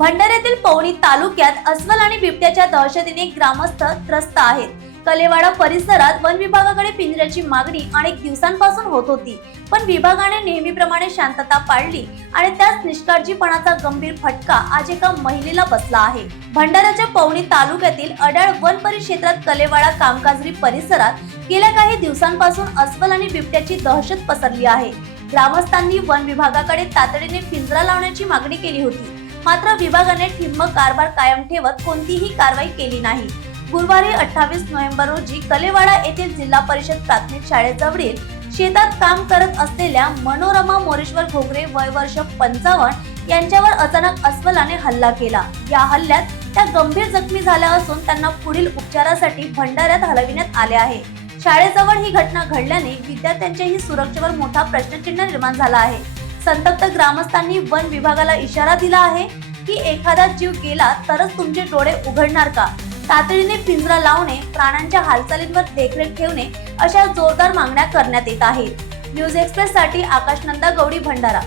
भंडाऱ्यातील पवनी तालुक्यात अस्वल आणि बिबट्याच्या दहशतीने ग्रामस्थ त्रस्त आहेत। कलेवाडा परिसरात वन विभागाकडे पिंजऱ्याची मागणी अनेक दिवसांपासून होत होती, पण विभागाने नेहमीप्रमाणे शांतता पाळली आणि त्याच निष्काळजीपणाचा गंभीर फटका आज एका महिलेला बसला आहे। भंडाऱ्याच्या पवनी तालुक्यातील अडाळ वन परिक्षेत्रात कलेवाडा कामकाजरी परिसरात गेल्या काही दिवसांपासून अस्वल आणि बिबट्याची दहशत पसरली आहे। ग्रामस्थांनी वन विभागाकडे तातडीने पिंजरा लावण्याची मागणी केली होती, मात्र विभागाने ठिम्म कारभार कायम ठेवत कोणतीही कारवाई केली नाही। गुरुवारी 28 नोव्हेंबर रोजी कलेवाडा येथील जिल्हा परिषद प्राथमिक शाळेजवळील शेतात काम करत असलेल्या मनोरमा मोरेश्वर घोगरे वय वर्ष 55 यांच्यावर अचानक अस्वलाने हल्ला केला। या हल्ल्यात त्या गंभीर जखमी झाल्या असून त्यांना पुढील उपचारासाठी भंडाऱ्यात हलविण्यात आले आहे। शाळेजवळ ही घटना घडल्याने विद्यार्थ्यांच्याही सुरक्षेवर मोठा प्रश्नचिन्ह निर्माण झाला आहे। संतप्त ग्रामस्थांनी वन विभागाला इशारा दिला आहे की एखादा जीव गेला तरच तुमचे डोळे उघडणार का? तातडीने पिंजरा लावणे, प्राण्यांच्या हालचालींवर देखरेख ठेवणे अशा जोरदार मागण्या करण्यात येत आहेत। न्यूज एक्सप्रेस साठी आकाश नंदा गौडी, भंडारा।